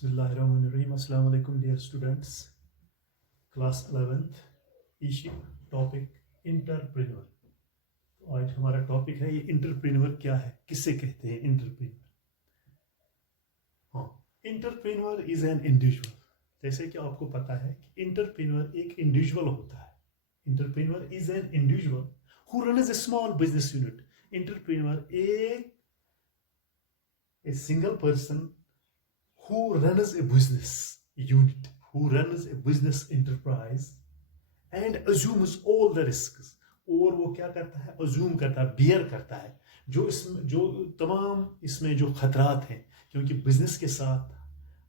Bismillahirrahmanirrahim. Assalamu alaikum dear students. Class 11th issue topic entrepreneur. तो आज हमारा topic है ये इंटरप्रेन्योर क्या है, किसे कहते हैं इंटरप्रेन्योर। हाँ, इंटरप्रेन्योर इज एन इंडिविजुअल। जैसे कि आपको पता है कि इंटरप्रेन्योर एक इंडिविजुअल होता है। Entrepreneur is an individual who runs A small business unit. Entrepreneur a single person who runs a business unit, who runs a business enterprise and assumes all the risks। और वो क्या करता है, assume करता है, bear करता है जो तमाम इसमें जो खतरात हैं, क्योंकि बिजनेस के साथ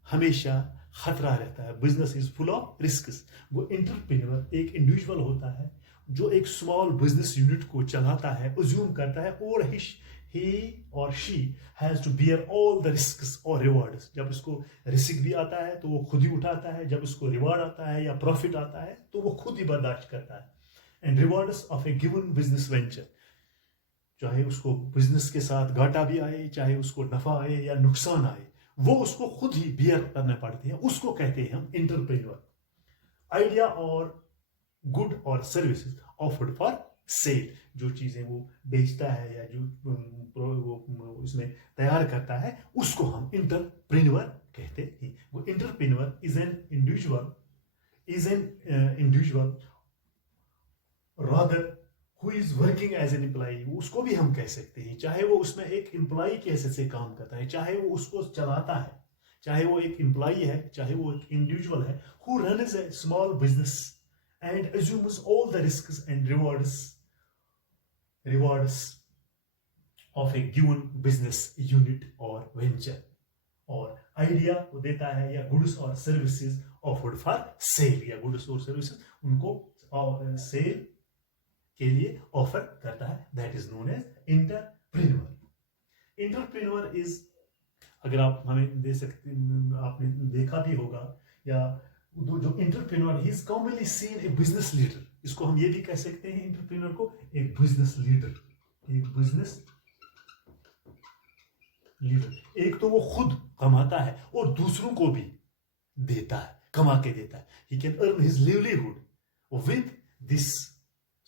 हमेशा खतरा रहता है। Business is full of risks. वो एंटरप्रेन्योर एक इंडिविजुअल होता है जो एक स्मॉल बिजनेस यूनिट को चलाता है, assume करता है, और he or she has to bear all the risks or rewards। जब इसको रिस्क भी आता है तो वो खुद ही उठाता है, जब इसको रिवार्ड आता है या प्रॉफिट आता है तो वो खुद ही बर्दाश्त करता है। And rewards of A given business venture, चाहे उसको बिजनेस के साथ घाटा भी आए, चाहे उसको नफा आए या नुकसान आए, वो उसको खुद ही बियर करने पड़ते हैं। उसको कहते हैं हम इंटरप्रेन्योर। आइडिया और गुड और सर्विसेज ऑफर्ड फॉर सेल, जो चीजें वो बेचता है या जो वो इसमें तैयार करता है, उसको हम इंटरप्रेन्योर कहते हैं। वो entrepreneur is an individual rather who is working as an employee. उसको भी हम कह सकते हैं, चाहे वो उसमें एक एम्प्लॉई कैसे से काम करता है, चाहे वो उसको चलाता है, चाहे वो एक एम्प्लॉई है, चाहे वो एक इंडिविजुअल है who runs A small business and assumes all the risks and rewards of a given business unit or venture। और आइडिया वो देता है या गुड्स और सर्विसेज ऑफर्ड फॉर सेल, या गुड्स और सर्विसेज उनको सेल के लिए ऑफर करता है। That is known as entrepreneur. Entrepreneur is, अगर आप हमें दे सकते, आपने देखा भी होगा, या जो entrepreneur he is commonly seen A business leader. इसको हम ये भी कह सकते हैं इंटरप्रेन्योर को एक बिजनेस लीडर। एक बिजनेस लीडर, एक तो वो खुद कमाता है और दूसरों को भी देता है, कमा के देता है। He can earn his livelihood with this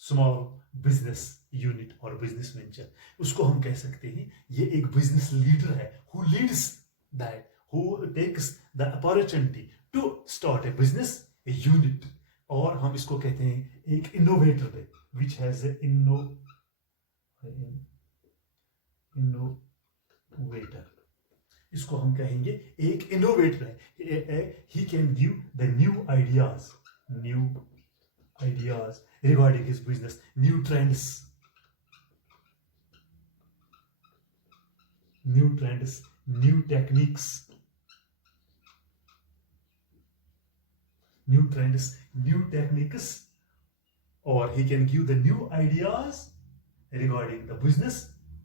small business unit और बिजनेस वेंचर। उसको हम कह सकते हैं ये एक बिजनेस लीडर है, who leads that, who takes the opportunity to start a business unit. और हम इसको कहते हैं एक इनोवेटर है, विच हैज इनोवेटर। इसको हम कहेंगे एक इनोवेटर है। He can give the new ideas regarding his business, new trends, new techniques, or he can give the new ideas regarding the business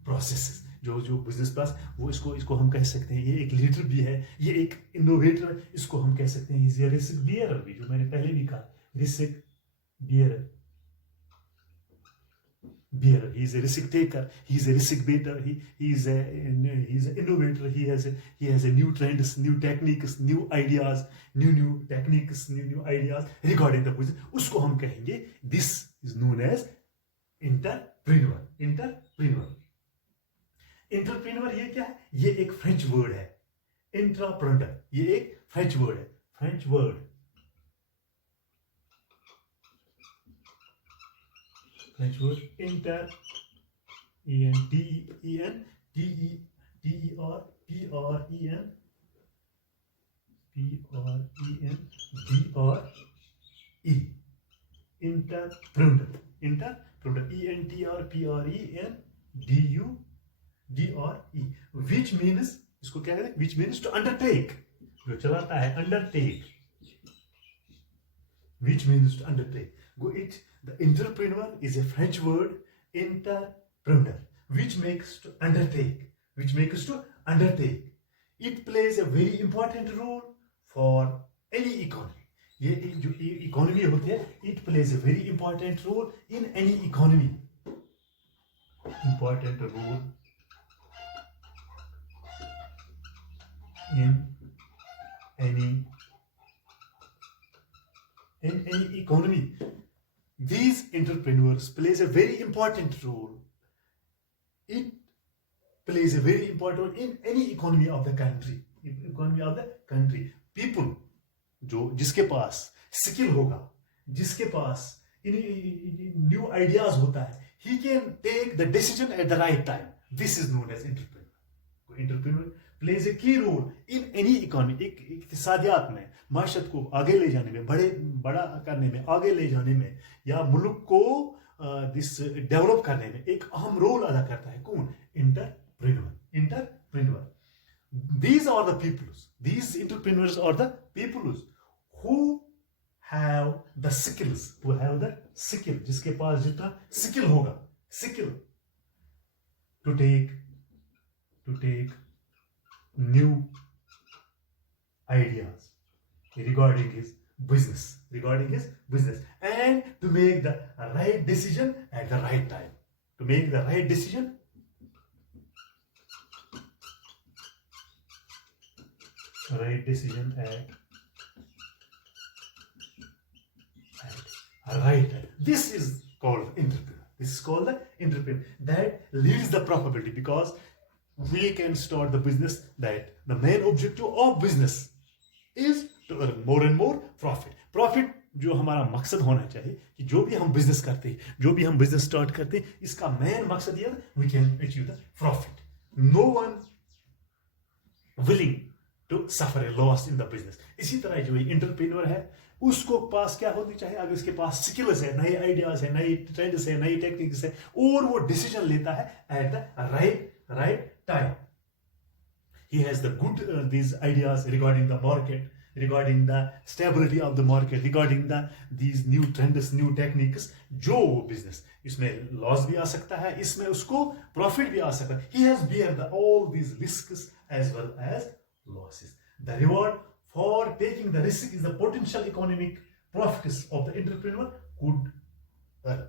processes। जो बिजनेस प्रोसेस, वो इसको हम कह सकते हैं ये एक लीडर भी है, ये एक इनोवेटर है। इसको हम कह सकते हैं ये रिस्क बियरर भी, जो मैंने पहले भी कहा, risk bearer. He is a risk taker, he is a risk bearer, he is an innovator, he has a new trends, new techniques, new ideas, new techniques, new ideas regarding the business। उसको हम कहेंगे this is known as entrepreneur. ये क्या है? ये एक French word है, intrapreneur. ये एक फ्रेंच वर्ड है, इंटर, इंटरप्रेन्योर, which means, इसको क्या कहते हैं, which means to undertake, जो चलाता है, undertake, which means to undertake। The entrepreneur is a French word, entrepreneur, which makes to undertake। It plays a very important role for any economy। ये जो economy होती है, it plays a very important role in any economy। Important role in any in any economy, these entrepreneurs plays a very important role. It plays a very important role in any economy of the country. Economy of the country. People जो जिसके पास skill होगा, जिसके पास new ideas होता है, he can take the decision at the right time. This is known as entrepreneur. Entrepreneur plays a key role in any economy. एक इक्तिसादियात में, माशरत को आगे ले जाने में, बड़ा करने में, आगे ले जाने में, या मुल्क को दिस डेवलप करने में एक अहम रोल अदा करता है कौन? Entrepreneur. These are the peoples. These entrepreneurs are the peoples who have the skills. Who have the skill. जिसके पास जितना skill होगा, skill to take new ideas regarding his business, and to make the right decision at the right time. To make the right decision at right time. This is called entrepreneur. This is called the entrepreneur. That leads the probability, because we can start the business that the main objective of business is to earn more and more profit. Profit जो हमारा मकसद होना चाहिए कि जो भी हम business करते हैं, जो भी हम बिजनेस स्टार्ट करते हैं, इसका मेन मकसद ये है we can achieve the profit. No one willing to suffer a loss in the business. इसी तरह जो एंटरप्रेन्योर है उसको पास क्या होनी चाहिए? अगर इसके पास स्किल्स है, नए आइडियाज है, नई ट्रेंड्स है, नई टेक्निक्स है, और वो डिसीजन लेता है at the right time. He has the good these ideas regarding the market, regarding the stability of the market, regarding these new trends, new techniques. जो business इसमें loss भी आ सकता है, इसमें उसको profit भी आ सकता है. He has bear all these risks as well as losses. The reward for taking the risk is the potential economic profits of the entrepreneur could earn.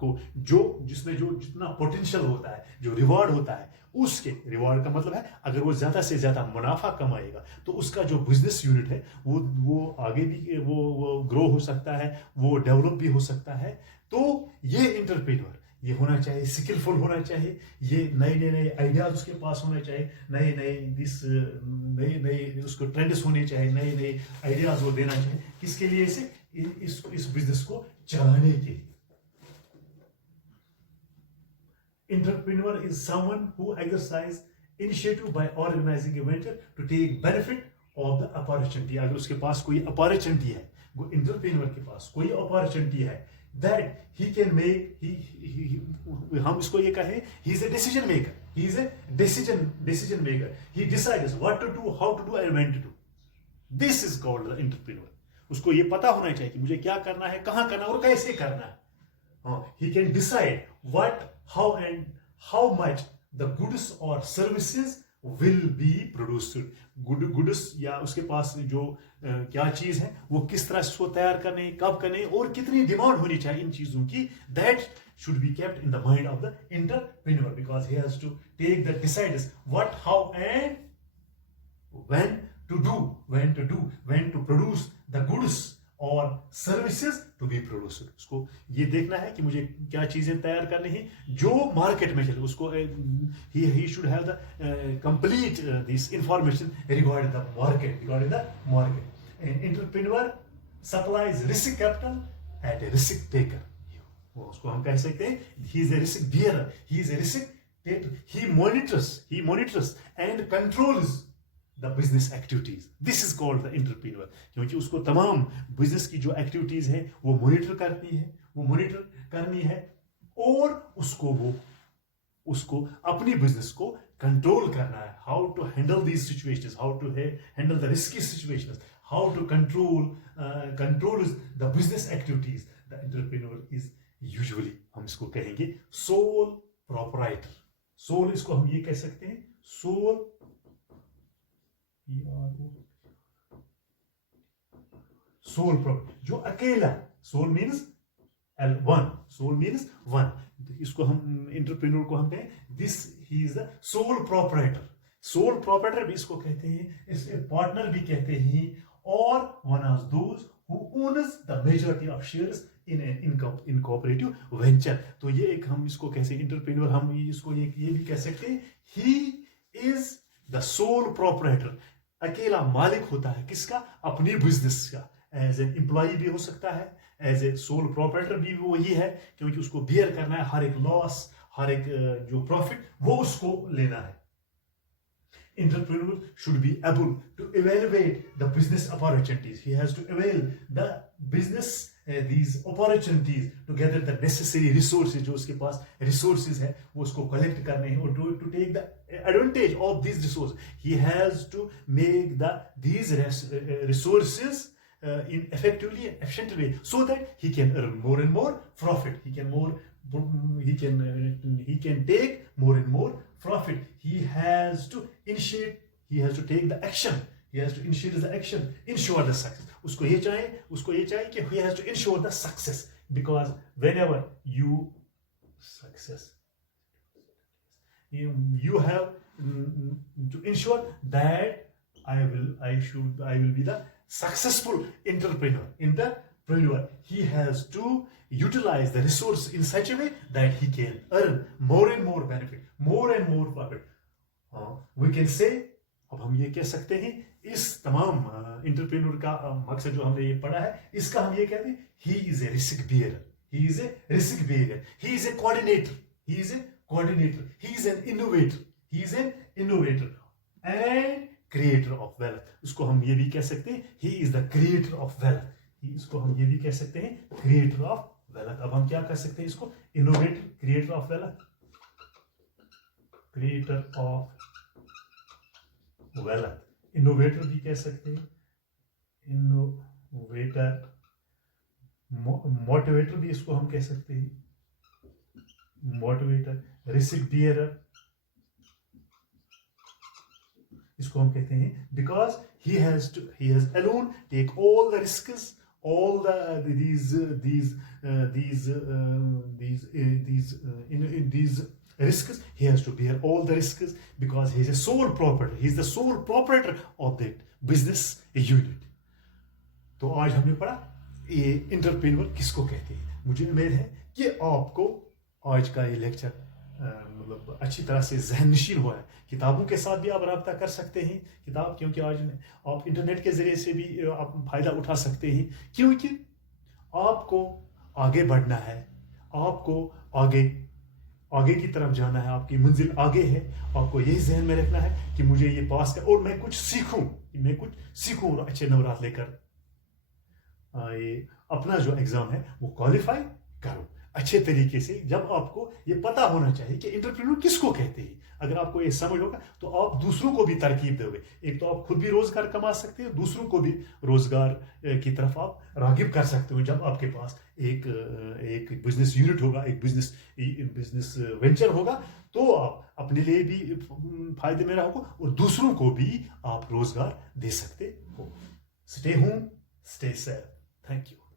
को जो जिसमें जो जितना पोटेंशियल होता है, जो रिवॉर्ड होता है, उसके रिवॉर्ड का मतलब है अगर वो ज्यादा से ज्यादा मुनाफा कमाएगा तो उसका जो बिजनेस यूनिट है वो आगे भी वो ग्रो हो सकता है, वो डेवलप भी हो सकता है. तो ये एंटरप्रेन्योर ये होना चाहिए, स्किलफुल होना चाहिए, ये नए आइडियाज उसके पास होने चाहिए, नए उसको ट्रेंड्स होने चाहिए, नए आइडियाज वो देना चाहिए. किसके लिए? इस बिजनेस को चलाने के लिए. Entrepreneur is someone who exercises initiative by organizing a venture to take benefit of the opportunity. अगर उसके पास कोई अपॉर्चुनिटी है, वो एंटरप्रेन्योर के पास कोई अपॉर्चुनिटी है, that he can make, हम इसको ये कहें, he is a decision maker. He is a decision maker. He decides what to do, how to do, and when to do. This is called the entrepreneur. उसको ये पता होना चाहिए कि मुझे क्या करना है, कहाँ करना है और कैसे करना है. He can decide what, how, and how much the goods or services will be produced. Goods या उसके पास जो क्या चीज है वो किस तरह इसको तैयार करने, कब करने और कितनी डिमांड होनी चाहिए इन चीजों की. That should be kept in the mind of the entrepreneur, because he has to take the decides what, how, and when to produce the goods और सर्विसेज टू बी प्रोड्यूस्ड. उसको ये देखना है कि मुझे क्या चीजें तैयार करनी है जो मार्केट में चले. उसको he should have the complete this information regarding the market. An entrepreneur supplies risk capital eight A risk taker. उसको हम कह सकते हैं he is a risk bearer, he is a risk taker. He monitors and controls the business activities. This is called the entrepreneur. क्योंकि उसको तमाम business की जो एक्टिविटीज है वो मॉनिटर करनी है और उसको अपनी बिजनेस को कंट्रोल करना है. How to handle these situations, how to handle the risky situations, how to control the business activities. The entrepreneur is usually हम इसको कहेंगे सोल प्रोपराइटर. सोल इसको हम ये कह सकते हैं सोल जो अकेला. Sole means one. इसको हम एंटरप्रेन्योर को हम कहें this he is the sole proprietor. Sole proprietor भी इसको कहते हैं, इसके पार्टनर भी कहते हैं, और one of those who owns the majority of shares in an incorporative venture. तो ये एक हम इसको कैसे इंटरप्रेन्योर, हम इसको ये भी कह सकते हैं, ही इज द सोल प्रोप्राइटर, अकेला मालिक होता है किसका, अपनी बिजनेस का। एज एन एम्प्लॉय भी हो सकता है, एज ए सोल प्रोप्राइटर भी वही है, क्योंकि उसको बियर करना है हर एक लॉस, हर एक जो प्रॉफिट वो उसको लेना है। Entrepreneur should be able to evaluate the business opportunities. He has to avail the business these opportunities to gather the necessary resources. जो उसके पास resources है वो उसको collect करने हैं, और to take the advantage of these resources. He has to make these resources in effectively and efficient way, so that he can earn more and more profit. He can take more and more profit. He has to initiate, he has to take the action, he has to initiate the action, ensure the success. उसको ये चाहिए कि he has to ensure the success, because whenever you success, you have to ensure that I will be the successful entrepreneur. He has to utilize the resource in such a way that he can earn more and more benefit, more and more profit. We can say, अब हम ये कह सकते हैं, इस तमाम entrepreneur का मकसद जो हमने ये पढ़ा है, इसका हम ये कहते हैं, he is a risk bearer, he is a risk bearer, he is a coordinator, he is an innovator and creator of wealth. उसको हम ये भी कह सकते हैं, he is the creator of wealth. इसको हम ये भी कह सकते हैं, creator of wealth. अब हम क्या कह सकते हैं इसको, innovator, creator of wealth, creator of wealth. innovator भी कह सकते हैं, innovator, motivator भी इसको हम कह सकते हैं, motivator, risk bearer इसको हम कहते हैं, because he has alone take all the risks, all these risks. He has to bear all the risks because he is a sole proprietor. He is the sole proprietor of that business unit. तो आज हमने पढ़ा ये entrepreneur किसको कहते हैं। मुझे उम्मीद है कि आपको आज का ये लेक्चर मतलब अच्छी तरह से जहन नशीन हुआ है। किताबों के साथ भी आप रब्ता कर सकते हैं, किताब, क्योंकि आज आप इंटरनेट के जरिए से भी आप फायदा उठा सकते हैं, क्योंकि आपको आगे बढ़ना है, आपको आगे की तरफ जाना है, आपकी मंजिल आगे है। आपको यही जहन में रखना है कि मुझे ये पास कर और मैं कुछ सीखूं और अच्छे नंबरात लेकर ये अपना जो एग्जाम है वो क्वालिफाई करो अच्छे तरीके से। जब आपको ये पता होना चाहिए कि इंटरप्रेन्योर किसको कहते हैं, अगर आपको ये समझ होगा तो आप दूसरों को भी तरकीब दोगे। एक तो आप खुद भी रोजगार कमा सकते हो, दूसरों को भी रोजगार की तरफ आप रागिब कर सकते हो। जब आपके पास एक बिजनेस यूनिट होगा, एक बिजनेस वेंचर होगा, तो आप अपने लिए भी फायदे में रहोगे और दूसरों को भी आप रोजगार दे सकते हो। Stay home, stay safe. Thank you.